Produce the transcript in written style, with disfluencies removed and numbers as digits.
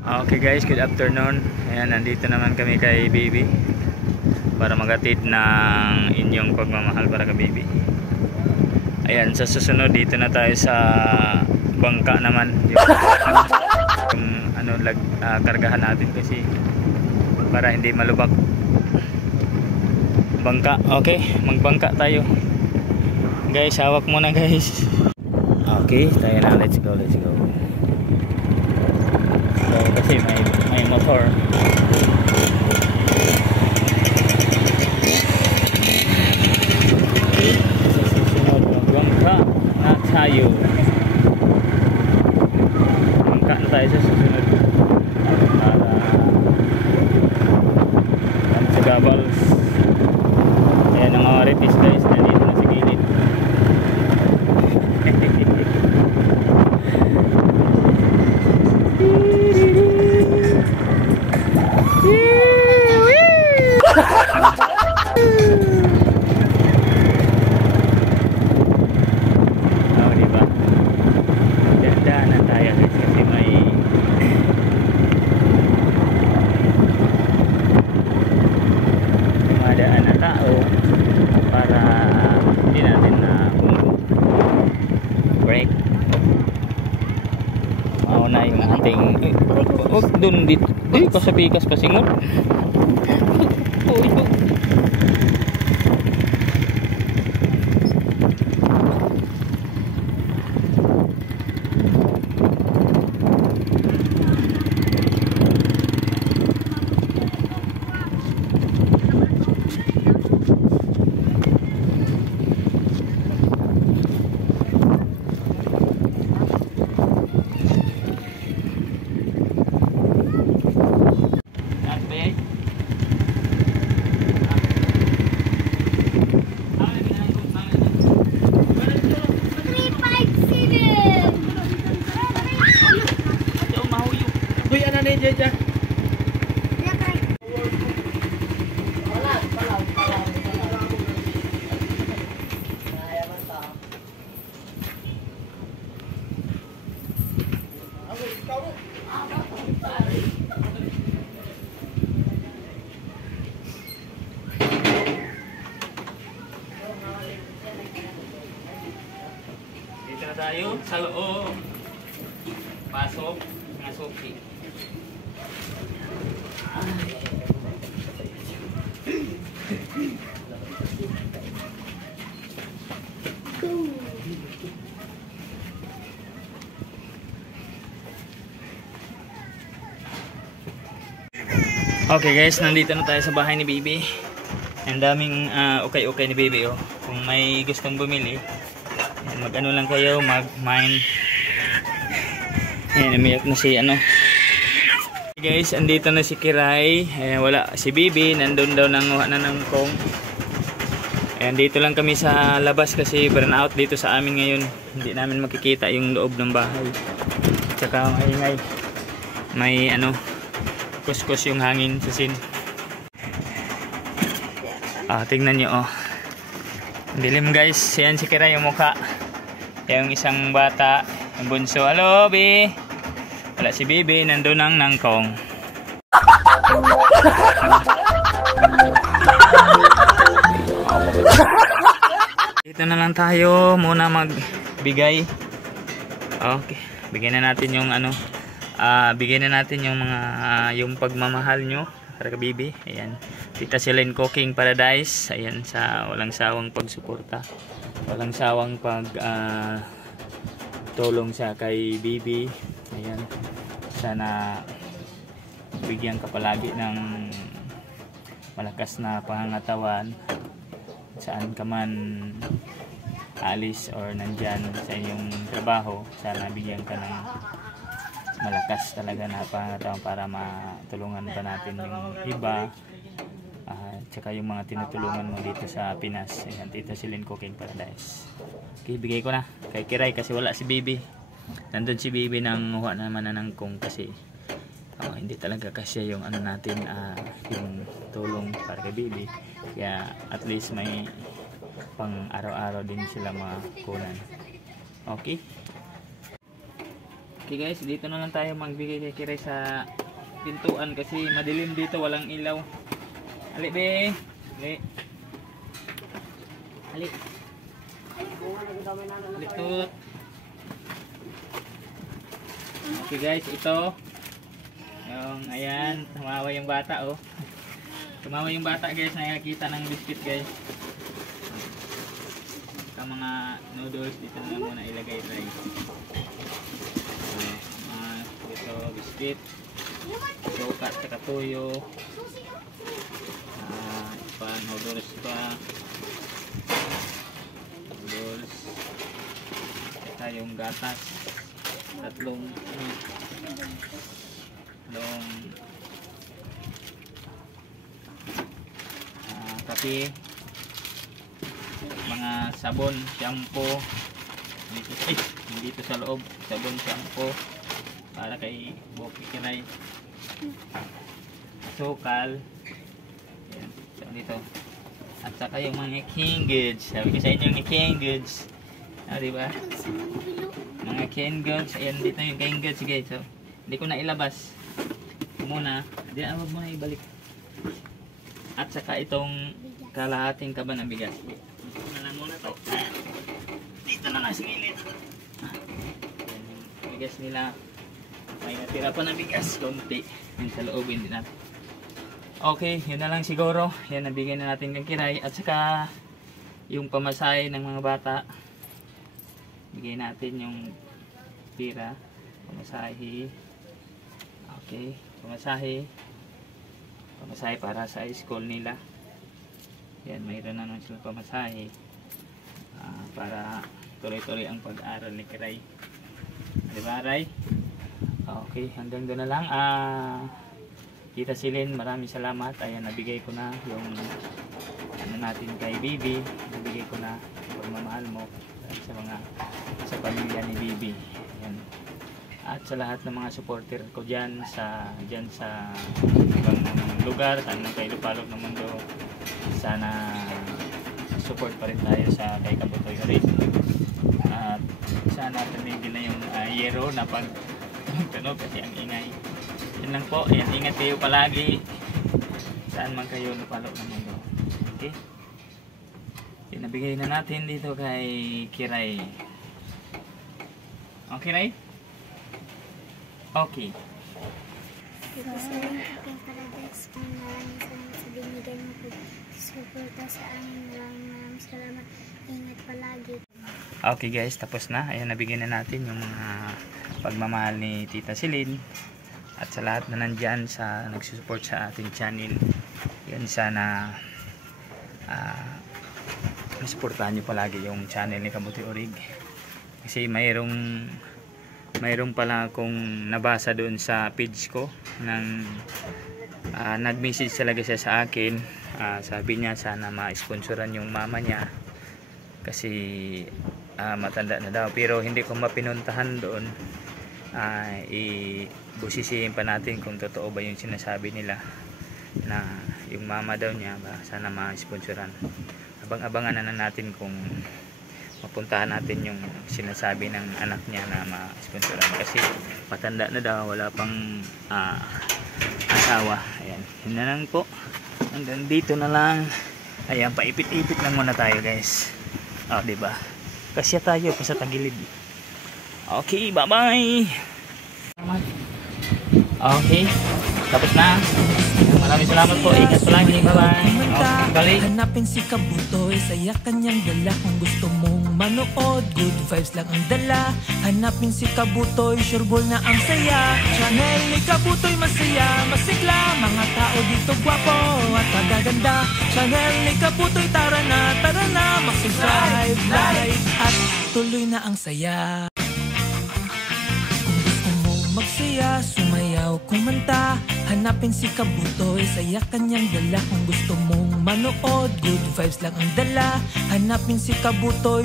Okay guys, good afternoon. Ayan, nandito naman kami kay Baby para maghatid ng inyong pagmamahal para kay Baby. Ayan, sa susunod dito na tayo sa bangka naman. Yung kargahan natin kasi para hindi malubak. Bangka, okay, magbangka tayo. Guys, hawak muna guys. Okay, tayo na, let's go. So, kasi may motor. Susunod magbangka na tayo. Bangka na tayo sa susunod para sa Gabals. Ayan ang mga repis guys, nandito na sa gilid. Diba? Ganda na tayo guys kasi may dumadaan na tao para hindi natin na break. Mauna yung ating huwag dun dito ka sa bigas pasingot. Ito na tayo sa loob. Pasok nga suki. Okay guys, nandito na tayo sa bahay ni Baby. Ang daming okay ni Baby oh. Kung may gustong bumili, mag-ano lang kayo, mag-mine. Ayan, umiyak na si ano. Guys, andito na si Kiray. Ayan, wala si Baby, nandun daw nanguha na ng kong. Ayan, dito lang kami sa labas kasi burn out dito sa amin ngayon. Hindi namin makikita yung loob ng bahay. Tsaka maingay. May ano, kuskus yung hangin sa sin. Tingnan nyo oh. Dilim guys, yan si Kiray yung mukha. Yung isang bata, yung bunso. Hello, Bi. Wala si Bibi, nandun ang nangkong. Dito na lang tayo muna magbigay. Okay, bigyan na natin yung ano, bigyan na natin yung mga yung pagmamahal nyo para kay Bibi. Ayan, Tita Celine Cooking Paradise. Ayan, sa walang sawang pagsuporta, walang sawang pag tulong sa kay Bibi. Ayan, sana bigyan ka palagi ng malakas na pangangatawan saan ka man alis or nandyan sa iyong trabaho. Sana bigyan ka ng malakas talaga na pangangatawan para matulungan pa natin yung iba, tsaka yung mga tinutulungan mo dito sa Pinas. Ayan, Tita Celine Cooking Paradise. Okay, bigay ko na kay Kiray kasi wala si Baby. Nandun si Baby nang huwa naman na ng kong kasi hindi talaga kasi yung ano natin, yung tulong para kay Baby. Kaya at least may pang araw-araw din sila makunan. Okay. Okay guys, dito na lang tayo magbigay kay Kiray sa pintuan kasi madilim dito, walang ilaw. Ali be. Ali. Ali. Litut. Okay guys, ito. Yung ayan, tumawa yung bata oh. Tumawa yung bata guys, nakakita ng biscuit guys. Ka mga noodles dito na lang muna ilagay tayo. Ito biscuit. Suka at saka tuyo. Noodles pa. Noodles. Ito yung gatas. Tatlong kape, mga sabon, shampoo dito sa loob, sabon, shampoo para kay Boki Kiray, sukal yan, so dito at saka yung mga king goods, sabi ko sa inyo yung king goods, diba? Mga king goods, ayan dito yung king goods. Sige, so hindi ko na ilabas muna, di awag mo na ibalik. At saka itong kalahating kaba ng bigas. Dito na lang muna to. Dito na lang sa gilid. Bigas nila. May natira pa ng bigas. Konti. Yung sa loob hindi natin. Okay, yun na lang siguro. Yan, nabigay na natin kang Kiray. At saka yung pamasahe ng mga bata. Bigay natin yung pira. Pamasahe. Okay, pamasahe para sa school nila. Yan, mayroon na naman silang pamasahe para tuloy-tuloy ang pag-aaral ni Kiray. Diba, Ray? Okay, hanggang doon na lang. Tita Silin, maraming salamat. Ayan, nabigay ko na yung ano natin kay Bibi. Nabigay ko na pagmamahal mo sa pamilya ni Bibi. Ayan. At sa lahat ng mga supporter ko dyan sa ibang lugar, saan kayo lupalok ng mundo, sana support pa rin tayo sa kay Kabutoy Orig. At sana tumigil na yung yero na pag tunog kasi ang ingay. Yun lang po, ayan, ingat kayo palagi saan man kayo lupalok ng mundo. Okay? Yan, nabigay na natin dito kay Kiray. Okay, Ray? Okay. Dito sa aking Paradise, maraming salamat sa binigay mo po. Suporta sa amin, maraming salamat. Ingat palagi. Okay guys, tapos na. Ayan, nabigyan na natin yung mga pagmamahal ni Tita Silin. At sa lahat na nandyan sa nagsusupport sa ating channel. Yan, sana suportahan nyo palagi yung channel ni Kabutoy Orig. Kasi mayroong pala akong nabasa doon sa page ko ng nag-message talaga siya sa akin. Sabi niya sana ma-sponsoran yung mama niya kasi matanda na daw, pero hindi ko mapinuntahan doon. Ibusisihin pa natin kung totoo ba yung sinasabi nila na yung mama daw niya sana ma-sponsoran. Abang-abangan na natin kung mapuntahan natin yung sinasabi ng anak niya na ma-sponsoran kasi matanda na daw, wala pang asawa. Ayan, yun na lang po, hanggang dito na lang. Ayan, paipit-ipit lang muna tayo guys. Diba, kasya tayo pa sa tagilid. Okay, bye bye. Okay, tapos na. Maraming salamat po. Ingat po lang. Bye-bye. Balik. Hanapin si Kabutoy, saya kanyang dala. Kung gusto mong manood, good vibes lang ang dala. Hanapin si Kabutoy, sure ball na ang saya. Channel ni Kabutoy, masaya, masigla. Mga tao dito gwapo at magaganda. Channel ni Kabutoy, tara na, mag-subscribe, like, at tuloy na ang saya. Magsaya, sumayaw, kumanta. Hanapin si Kabutoy, saya kanyang dala. Kung gusto mong manood, good vibes lang ang dala. Hanapin si Kabutoy.